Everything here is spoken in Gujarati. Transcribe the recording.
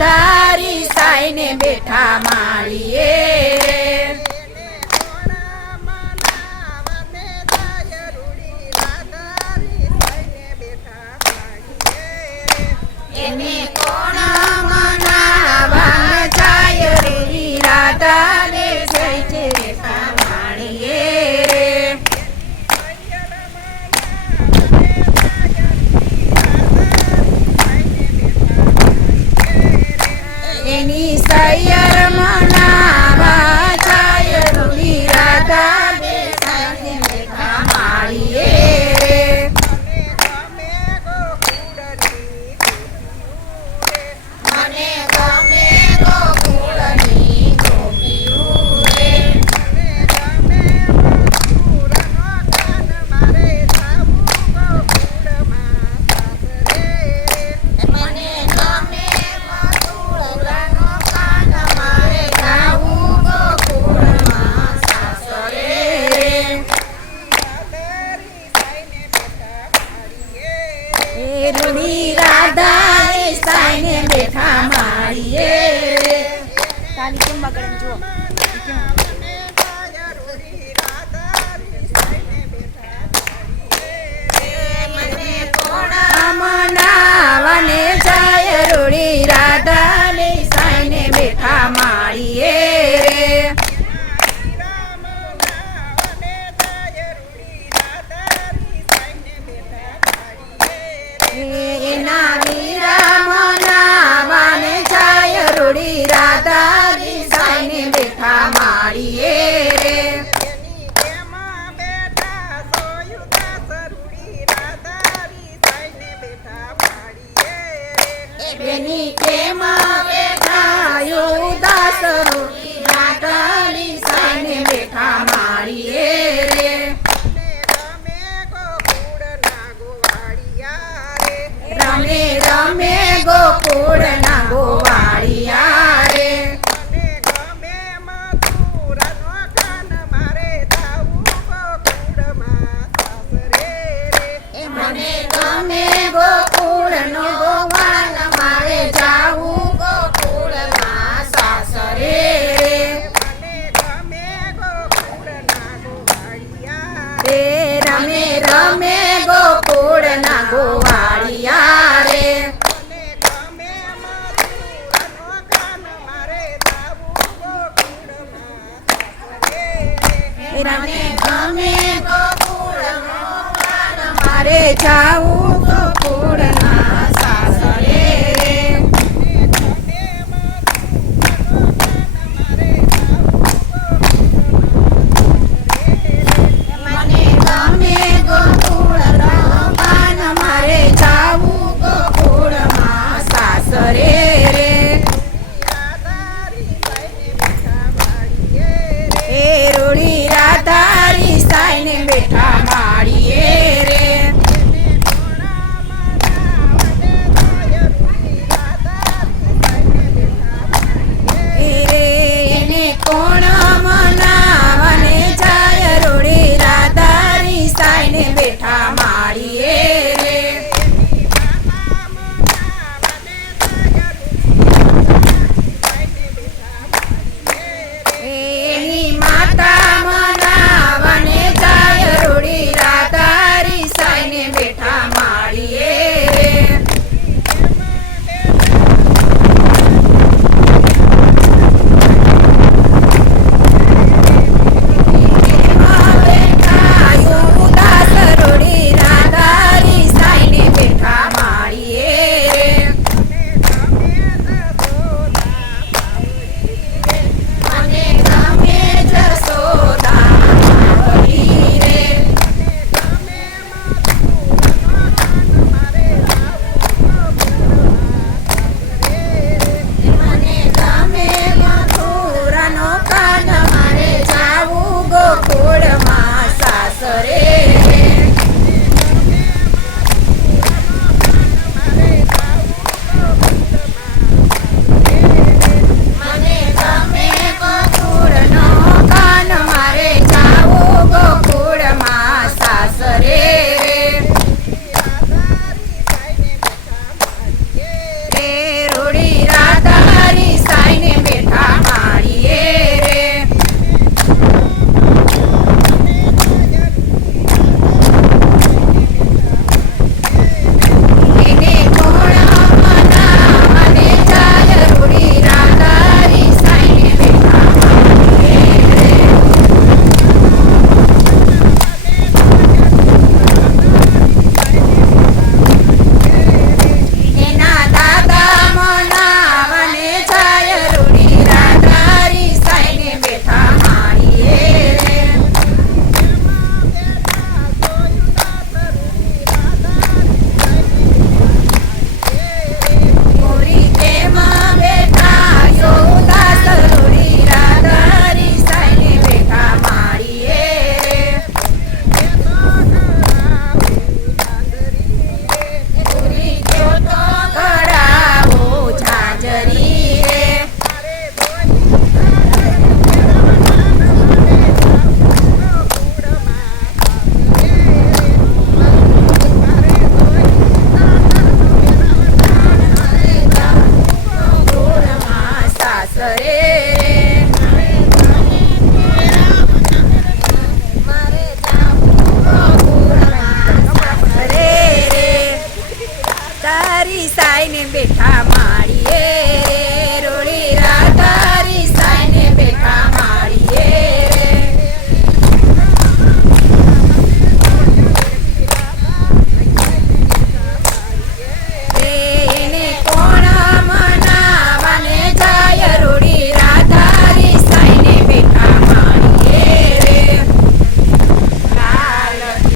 રાધારી સાઈને બેઠા માળીએ એને કોણ મનાવા જાય રૂડી રાધારે જાય છે બેઠા માળીએ એની સૈયર મનાવા જાય રૂડી રાધા બેસાઈને બેઠા માળીએ મને ગમે ગોકુળની ગોપીયું રે મને ગમે મથુરાનો કાન મારે જાવું ગોકુળમાં સાસરે મને ગમે મથુરાનો કાન મારે જાવું ગોકુળમાં સાસરે રૂડી રાધા સાઈને બેઠા માળીએ તાલી કેમ બગડે જો મને કોણ મનાવાને જાય રૂડી રાધા સાઈને બેઠા માળીએ એના વીરા મનાવાને જાય રૂડી રાધારી સાઈને બેઠા માળીએ બેની કેમાં બેઠા ઉદાસ રૂડી રાધારી સાઈને બેઠા માળીએ રમે રમે ગોકુળના ગોવાળિયા રે મને ગમે મથુરાનો કાન મારે જાવું ગોકુળમાં સાસરે રે મને ગમે ગોકુળનો ગોવાળ મારે જાવું ગોકુળમાં સાસરે રે મને ગમે ગોકુળના ગોવાળિયા રે રમે રમે ગોકુળના ગોવાળિયા રે મને ગમે મથુરાનો કાન મારે જાવું ગોકુળમાં સાસરે મને ગમે ગોકુળનો કાન મારે જાવું ગોકુળમાં